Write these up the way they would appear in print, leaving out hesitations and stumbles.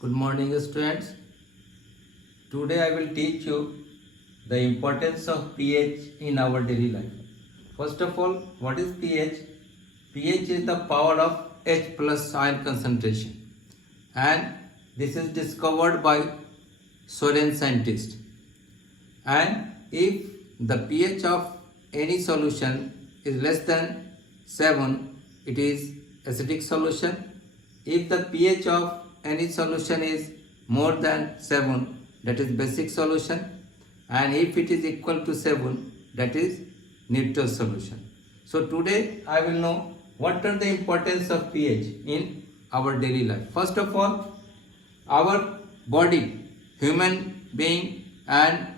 Good morning, students. Today I will teach you the importance of pH in our daily life. First of all, what is pH? pH is the power of H plus ion concentration, and this is discovered by Soren scientist. And if the pH of any solution is less than 7, it is acidic solution. If the pH of any solution is more than 7, that is basic solution, and if it is equal to 7, that is neutral solution. So today I will know what are the importance of pH in our daily life. First of all, our body, human being and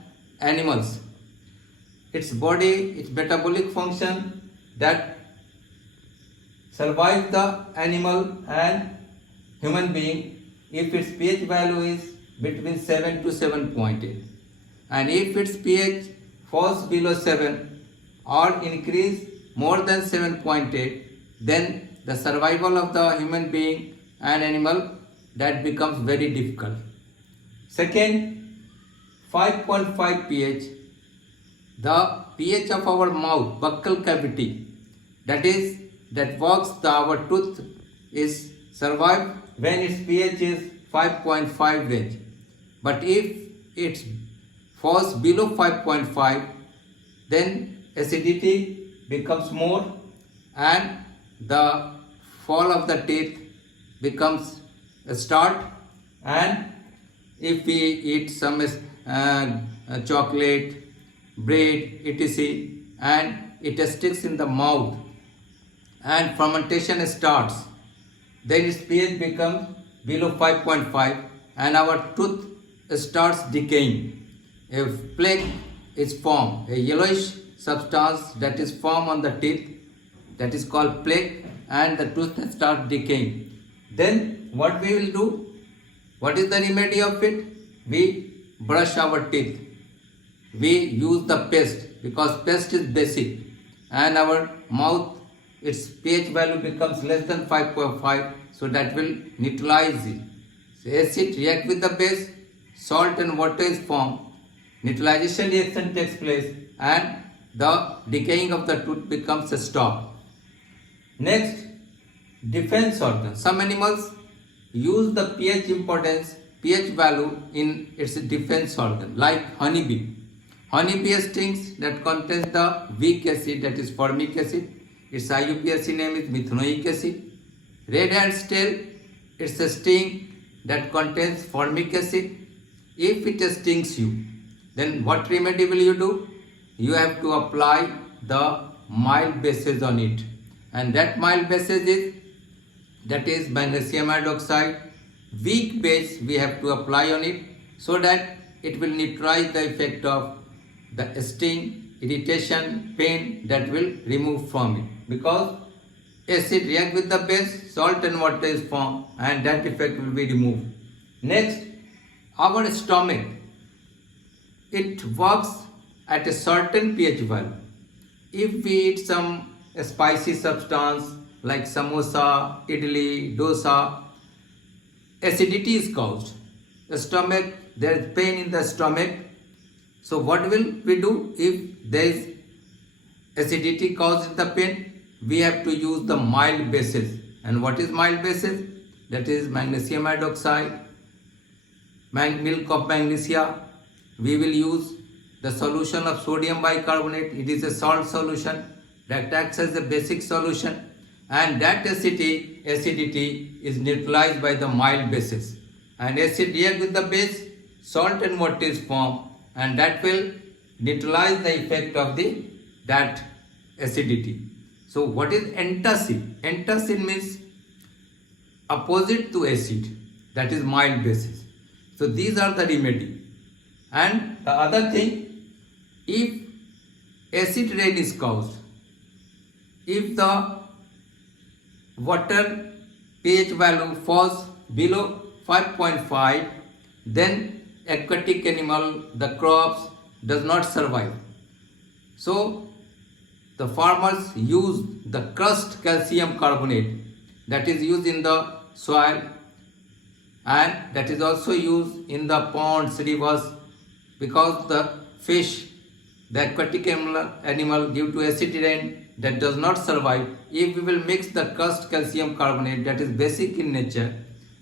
animals, its body, its metabolic function that survive the animal and human being if its pH value is between 7 to 7.8, and if its pH falls below 7 or increase more than 7.8, then the survival of the human being and animal that becomes very difficult. Second, 5.5 pH, the pH of our mouth, buccal cavity, that works our tooth is survived when its pH is 5.5 range. But if it falls below 5.5, then acidity becomes more and the fall of the teeth becomes a start. And if we eat some chocolate, bread, etc., and it sticks in the mouth and fermentation starts, then its pH becomes below 5.5 and our tooth starts decaying. A plaque is formed, a yellowish substance that is formed on the teeth, that is called plaque, and the tooth starts decaying. Then what we will do? What is the remedy of it? We brush our teeth. We use the paste because paste is basic, and our mouth, its pH value becomes less than 5.5, so that will neutralize it. So acid react with the base, salt and water is formed, neutralization reaction takes place, and the decaying of the tooth becomes a stop. Next, defense organ. Some animals use the pH value in its defense organ, like honeybee. Honeybee stings that contains the weak acid, that is formic acid. Its IUPAC name is methanoic acid. Red ant's tail, it's a sting that contains formic acid. If it stings you, then what remedy will you do? You have to apply the mild bases on it, and that mild bases is magnesium hydroxide. Weak base we have to apply on it so that it will neutralize the effect of the sting, irritation, pain that will remove from it, because acid react with the base, salt and water is formed, and that effect will be removed. Next, our stomach, it works at a certain pH value. If we eat some spicy substance like samosa, idli, dosa, acidity is caused. The stomach, there is pain in the stomach. So what will we do if there is acidity caused the pain? We have to use the mild bases. And what is mild bases? That is magnesium hydroxide, milk of magnesia. We will use the solution of sodium bicarbonate. It is a salt solution that acts as a basic solution, and that acidity is neutralized by the mild bases. And acid react with the base, salt and water is formed, and that will neutralize the effect of that acidity. So what is antacid? Antacid means opposite to acid, that is mild bases. So these are the remedy. And the other thing, if acid rain is caused, if the water pH value falls below 5.5, then aquatic animal, the crops does not survive. So the farmers use the crushed calcium carbonate that is used in the soil, and that is also used in the ponds, rivers, because the fish, the aquatic animal due to acid rain that does not survive. If we will mix the crushed calcium carbonate that is basic in nature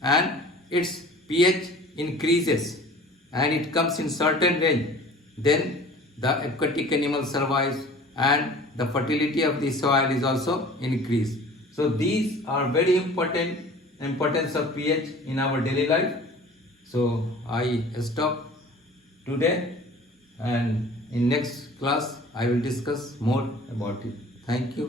and its pH increases and it comes in certain range, then the aquatic animal survives and the fertility of the soil is also increased. So these are very important importance of pH in our daily life. So I stop today, and in next class I will discuss more about it. Thank you.